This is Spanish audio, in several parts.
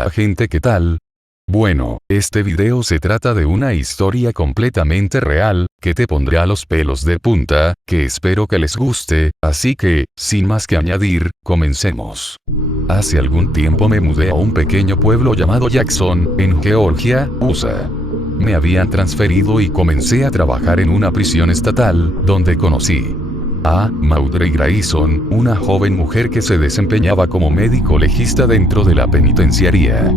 Hola gente, ¿qué tal? Bueno, este video se trata de una historia completamente real, que te pondrá los pelos de punta, que espero que les guste, así que, sin más que añadir, comencemos. Hace algún tiempo me mudé a un pequeño pueblo llamado Jackson, en Georgia, USA. Me habían transferido y comencé a trabajar en una prisión estatal, donde conocí a Maudrey Grayson, una joven mujer que se desempeñaba como médico legista dentro de la penitenciaría.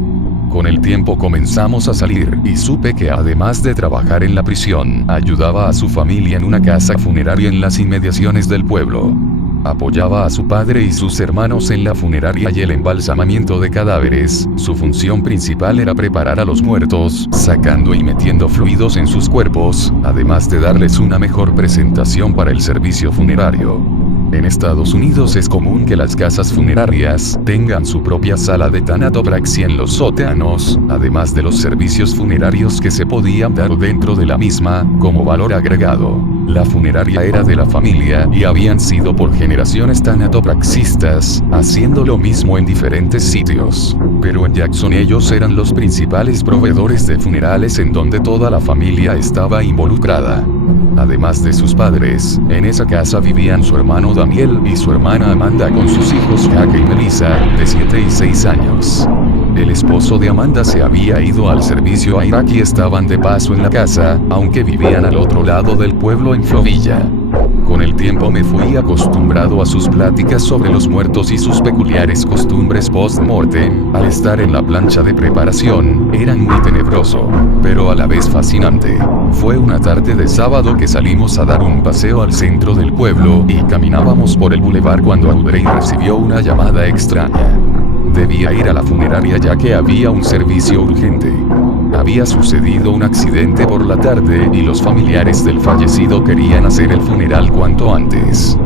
Con el tiempo comenzamos a salir y supe que además de trabajar en la prisión, ayudaba a su familia en una casa funeraria en las inmediaciones del pueblo. Apoyaba a su padre y sus hermanos en la funeraria y el embalsamamiento de cadáveres. Su función principal era preparar a los muertos, sacando y metiendo fluidos en sus cuerpos, además de darles una mejor presentación para el servicio funerario. En Estados Unidos es común que las casas funerarias tengan su propia sala de tanatopraxia en los sótanos, además de los servicios funerarios que se podían dar dentro de la misma, como valor agregado. La funeraria era de la familia y habían sido por generaciones tanatopraxistas, haciendo lo mismo en diferentes sitios. Pero en Jackson ellos eran los principales proveedores de funerales en donde toda la familia estaba involucrada. Además de sus padres, en esa casa vivían su hermano Daniel y su hermana Amanda con sus hijos Jack y Melissa, de 7 y 6 años. El esposo de Amanda se había ido al servicio a Irak y estaban de paso en la casa, aunque vivían al otro lado del pueblo en Flovilla. Con el tiempo me fui acostumbrado a sus pláticas sobre los muertos y sus peculiares costumbres post-mortem. Al estar en la plancha de preparación, eran muy tenebroso, pero a la vez fascinante. Fue una tarde de sábado que salimos a dar un paseo al centro del pueblo y caminábamos por el bulevar cuando Audrey recibió una llamada extraña. Debía ir a la funeraria ya que había un servicio urgente. Había sucedido un accidente por la tarde y los familiares del fallecido querían hacer el funeral cuanto antes.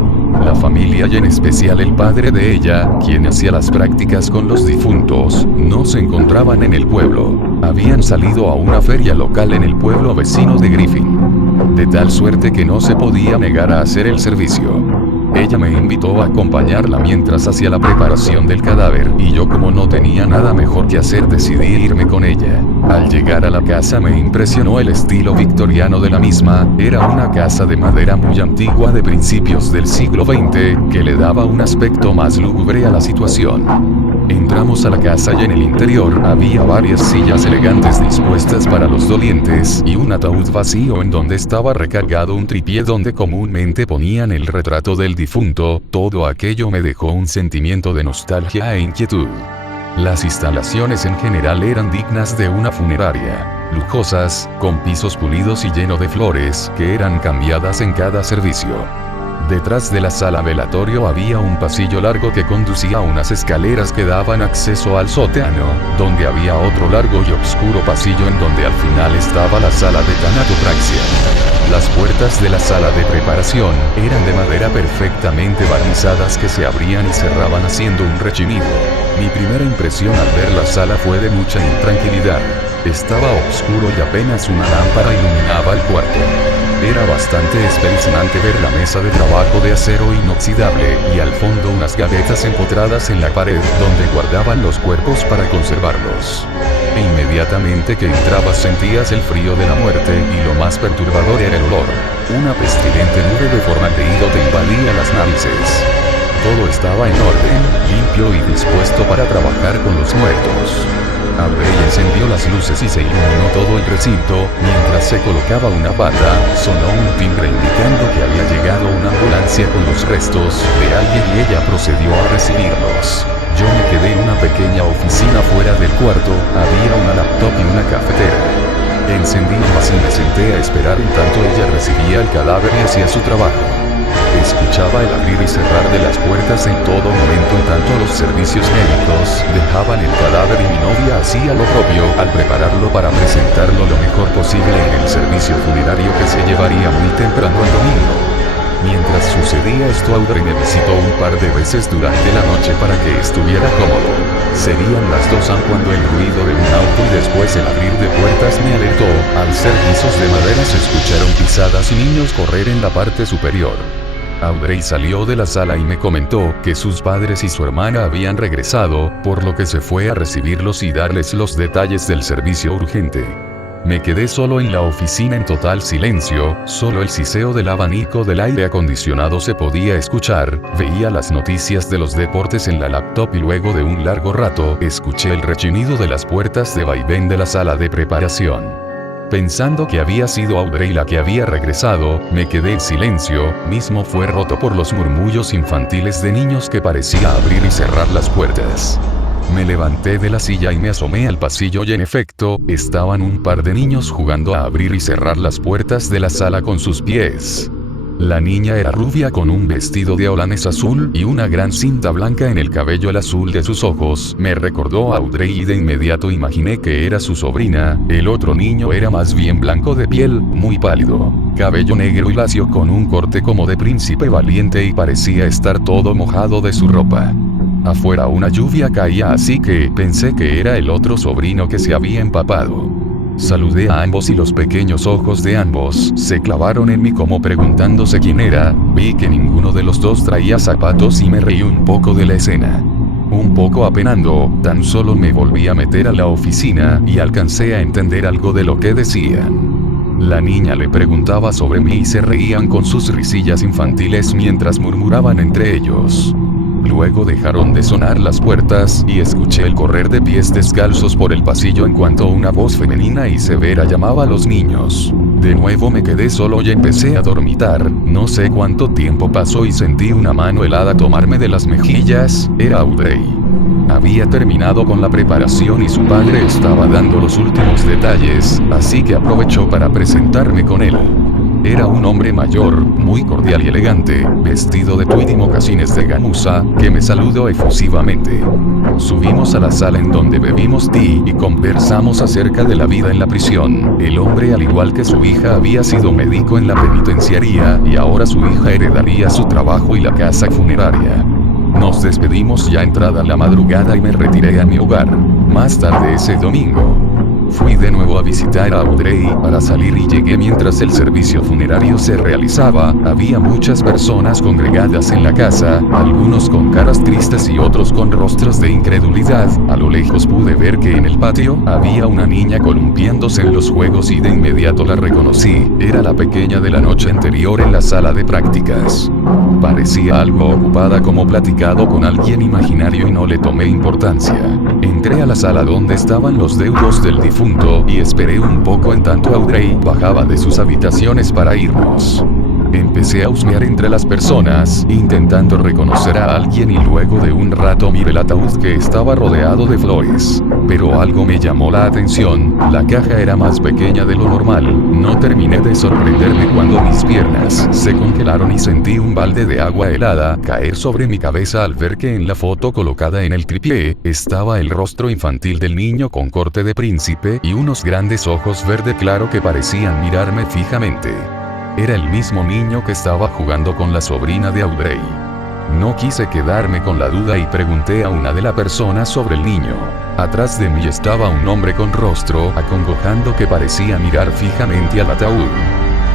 La familia y en especial el padre de ella, quien hacía las prácticas con los difuntos, no se encontraban en el pueblo. Habían salido a una feria local en el pueblo vecino de Griffin. De tal suerte que no se podía negar a hacer el servicio. Ella me invitó a acompañarla mientras hacía la preparación del cadáver, y yo como no tenía nada mejor que hacer decidí irme con ella. Al llegar a la casa me impresionó el estilo victoriano de la misma. Era una casa de madera muy antigua de principios del siglo XX, que le daba un aspecto más lúgubre a la situación. Entramos a la casa y en el interior había varias sillas elegantes dispuestas para los dolientes y un ataúd vacío en donde estaba recargado un tripié donde comúnmente ponían el retrato del difunto. Todo aquello me dejó un sentimiento de nostalgia e inquietud. Las instalaciones en general eran dignas de una funeraria, lujosas, con pisos pulidos y lleno de flores que eran cambiadas en cada servicio. Detrás de la sala velatorio había un pasillo largo que conducía a unas escaleras que daban acceso al sótano, donde había otro largo y oscuro pasillo en donde al final estaba la sala de tanatopraxia. Las puertas de la sala de preparación eran de madera perfectamente barnizadas que se abrían y cerraban haciendo un rechinido. Mi primera impresión al ver la sala fue de mucha intranquilidad. Estaba oscuro y apenas una lámpara iluminaba el cuarto. Era bastante espeluznante ver la mesa de trabajo de acero inoxidable y al fondo unas gavetas empotradas en la pared donde guardaban los cuerpos para conservarlos. E inmediatamente que entrabas sentías el frío de la muerte y lo más perturbador era el olor. Una pestilente nube de formaldehído te invadía las narices. Todo estaba en orden, limpio y dispuesto para trabajar con los muertos. Audrey encendió las luces y se iluminó todo el recinto. Mientras se colocaba una bata, sonó un timbre indicando que había llegado una ambulancia con los restos de alguien y ella procedió a recibirlos. Yo me quedé en una pequeña oficina fuera del cuarto. Había una laptop y una cafetera. Encendí ambas y me senté a esperar en tanto ella recibía el cadáver y hacía su trabajo. Escuchaba el abrir y cerrar de las puertas en todo momento en tanto los servicios médicos dejaban el cadáver y mi novia hacía lo propio al prepararlo para presentarlo lo mejor posible en el servicio funerario que se llevaría muy temprano el domingo. Mientras sucedía esto, Audrey me visitó un par de veces durante la noche para que estuviera cómodo. Serían las 2 am cuando el ruido de un auto y después el abrir de puertas me alertó. Al ser pisos de madera se escucharon pisadas y niños correr en la parte superior. Audrey salió de la sala y me comentó que sus padres y su hermana habían regresado, por lo que se fue a recibirlos y darles los detalles del servicio urgente. Me quedé solo en la oficina en total silencio, solo el siseo del abanico del aire acondicionado se podía escuchar, veía las noticias de los deportes en la laptop y luego de un largo rato, escuché el rechinido de las puertas de vaivén de la sala de preparación. Pensando que había sido Audrey la que había regresado, me quedé en silencio, mismo fue roto por los murmullos infantiles de niños que parecía abrir y cerrar las puertas. Me levanté de la silla y me asomé al pasillo y en efecto, estaban un par de niños jugando a abrir y cerrar las puertas de la sala con sus pies. La niña era rubia con un vestido de holanes azul y una gran cinta blanca en el cabello. El azul de sus ojos me recordó a Audrey y de inmediato imaginé que era su sobrina. El otro niño era más bien blanco de piel, muy pálido, cabello negro y lacio con un corte como de príncipe valiente y parecía estar todo mojado de su ropa. Afuera una lluvia caía, así que pensé que era el otro sobrino que se había empapado. Saludé a ambos y los pequeños ojos de ambos se clavaron en mí como preguntándose quién era. Vi que ninguno de los dos traía zapatos y me reí un poco de la escena. Un poco apenado, tan solo me volví a meter a la oficina y alcancé a entender algo de lo que decían. La niña le preguntaba sobre mí y se reían con sus risillas infantiles mientras murmuraban entre ellos. Luego dejaron de sonar las puertas y escuché el correr de pies descalzos por el pasillo en cuanto una voz femenina y severa llamaba a los niños. De nuevo me quedé solo y empecé a dormitar. No sé cuánto tiempo pasó y sentí una mano helada tomarme de las mejillas. Era Audrey. Había terminado con la preparación y su padre estaba dando los últimos detalles, así que aprovechó para presentarme con él. Era un hombre mayor, muy cordial y elegante, vestido de tweed y mocasines de gamuza, que me saludó efusivamente. Subimos a la sala en donde bebimos té y conversamos acerca de la vida en la prisión. El hombre, al igual que su hija, había sido médico en la penitenciaría y ahora su hija heredaría su trabajo y la casa funeraria. Nos despedimos ya entrada la madrugada y me retiré a mi hogar. Más tarde ese domingo, fui de nuevo a visitar a Audrey para salir y llegué mientras el servicio funerario se realizaba. Había muchas personas congregadas en la casa, algunos con caras tristes y otros con rostros de incredulidad. A lo lejos pude ver que en el patio había una niña columpiándose en los juegos y de inmediato la reconocí. Era la pequeña de la noche anterior en la sala de prácticas. Parecía algo ocupada como platicado con alguien imaginario y no le tomé importancia. Entré a la sala donde estaban los deudos del difunto y esperé un poco en tanto Audrey bajaba de sus habitaciones para irnos. Empecé a husmear entre las personas, intentando reconocer a alguien y luego de un rato miré el ataúd que estaba rodeado de flores. Pero algo me llamó la atención, la caja era más pequeña de lo normal. No terminé de sorprenderme cuando mis piernas se congelaron y sentí un balde de agua helada caer sobre mi cabeza al ver que en la foto colocada en el tripié estaba el rostro infantil del niño con corte de príncipe y unos grandes ojos verde claro que parecían mirarme fijamente. Era el mismo niño que estaba jugando con la sobrina de Audrey. No quise quedarme con la duda y pregunté a una de las personas sobre el niño. Atrás de mí estaba un hombre con rostro acongojando que parecía mirar fijamente al ataúd.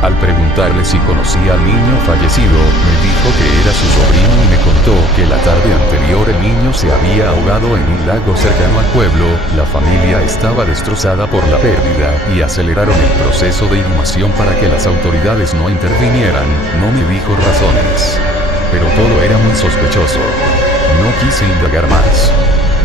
Al preguntarle si conocía al niño fallecido, me dijo que era su sobrino y me contó que la tarde anterior el niño se había ahogado en un lago cercano al pueblo. La familia estaba destrozada por la pérdida y aceleraron el proceso de inhumación para que las autoridades no intervinieran. No me dijo razones, pero todo era muy sospechoso. No quise indagar más.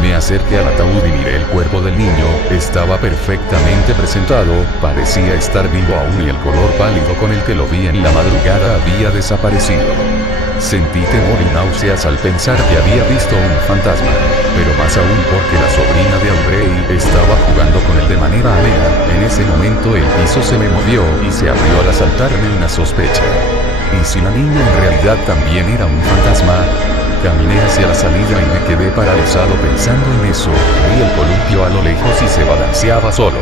Me acerqué al ataúd y miré el cuerpo del niño. Estaba perfectamente presentado, parecía estar vivo aún y el color pálido con el que lo vi en la madrugada había desaparecido. Sentí temor y náuseas al pensar que había visto un fantasma, pero más aún porque la sobrina de Audrey estaba jugando con él de manera amena. En ese momento el piso se me movió y se abrió al asaltarme una sospecha. ¿Y si la niña en realidad también era un fantasma? Caminé hacia la salida y me quedé paralizado pensando en eso. Vi el columpio a lo lejos y se balanceaba solo.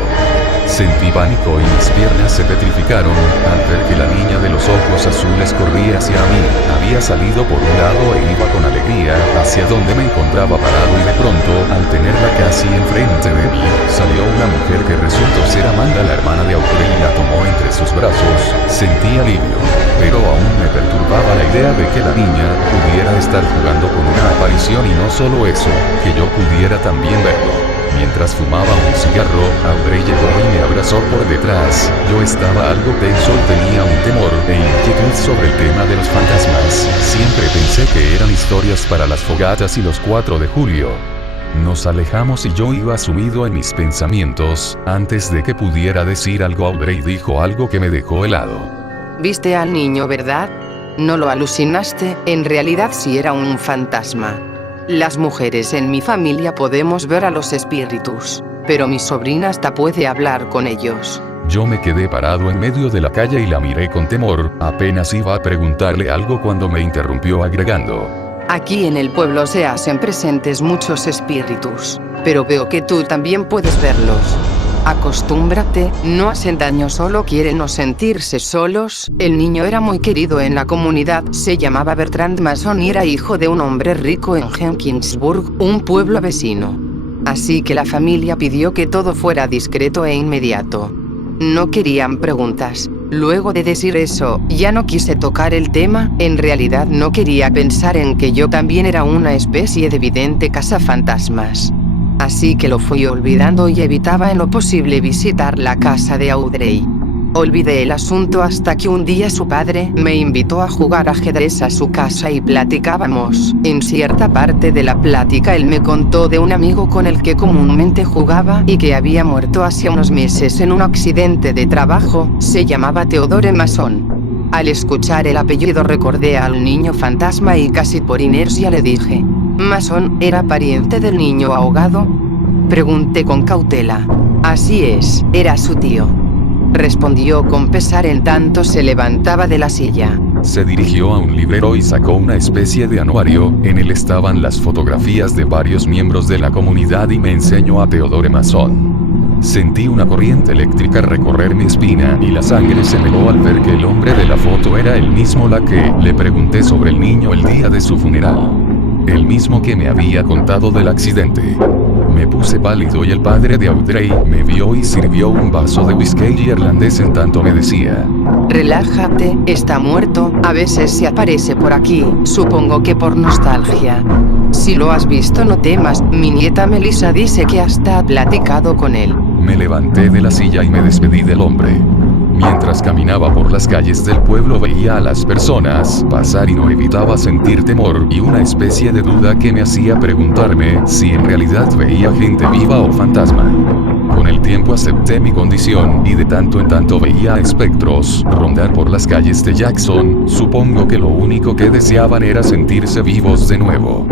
Sentí pánico y mis piernas se petrificaron al ver que la niña de los ojos azules corría hacia mí. Había salido por un lado e iba con alegría hacia donde me encontraba parado y de pronto, al tenerla casi enfrente de mí, salió una mujer que resultó ser Amanda, la hermana de Audrey, y la tomó entre sus brazos. Sentí alivio, pero aún me perturbaba la idea de que la niña pudiera estar jugando con una aparición y no solo eso, que yo pudiera también verlo. Mientras fumaba un cigarro, Audrey llegó y me abrazó por detrás. Yo estaba algo tenso, tenía un temor e inquietud sobre el tema de los fantasmas. Siempre pensé que eran historias para las fogatas y los 4 de julio. Nos alejamos y yo iba sumido en mis pensamientos. Antes de que pudiera decir algo, Audrey dijo algo que me dejó helado. ¿Viste al niño, verdad? No lo alucinaste, en realidad sí era un fantasma. Las mujeres en mi familia podemos ver a los espíritus, pero mi sobrina hasta puede hablar con ellos. Yo me quedé parado en medio de la calle y la miré con temor. Apenas iba a preguntarle algo cuando me interrumpió agregando: Aquí en el pueblo se hacen presentes muchos espíritus, pero veo que tú también puedes verlos. Acostúmbrate, no hacen daño, solo quieren no sentirse solos. El niño era muy querido en la comunidad, se llamaba Bertrand Mason y era hijo de un hombre rico en Jenkinsburg, un pueblo vecino. Así que la familia pidió que todo fuera discreto e inmediato. No querían preguntas. Luego de decir eso, ya no quise tocar el tema. En realidad no quería pensar en que yo también era una especie de vidente cazafantasmas. Así que lo fui olvidando y evitaba en lo posible visitar la casa de Audrey. Olvidé el asunto hasta que un día su padre me invitó a jugar ajedrez a su casa y platicábamos. En cierta parte de la plática él me contó de un amigo con el que comúnmente jugaba y que había muerto hace unos meses en un accidente de trabajo. Se llamaba Theodore Mason. Al escuchar el apellido recordé al niño fantasma y casi por inercia le dije: ¿Mason era pariente del niño ahogado? Pregunté con cautela. Así es, era su tío. Respondió con pesar en tanto se levantaba de la silla. Se dirigió a un librero y sacó una especie de anuario. En él estaban las fotografías de varios miembros de la comunidad y me enseñó a Theodore Mason. Sentí una corriente eléctrica recorrer mi espina y la sangre se me heló al ver que el hombre de la foto era el mismo la que le pregunté sobre el niño el día de su funeral. El mismo que me había contado del accidente. Me puse pálido y el padre de Audrey me vio y sirvió un vaso de whisky irlandés en tanto me decía: Relájate, está muerto, a veces se aparece por aquí, supongo que por nostalgia. Si lo has visto no temas, mi nieta Melissa dice que hasta ha platicado con él. Me levanté de la silla y me despedí del hombre. Mientras caminaba por las calles del pueblo veía a las personas pasar y no evitaba sentir temor y una especie de duda que me hacía preguntarme si en realidad veía gente viva o fantasma. Con el tiempo acepté mi condición y de tanto en tanto veía espectros rondar por las calles de Jackson. Supongo que lo único que deseaban era sentirse vivos de nuevo.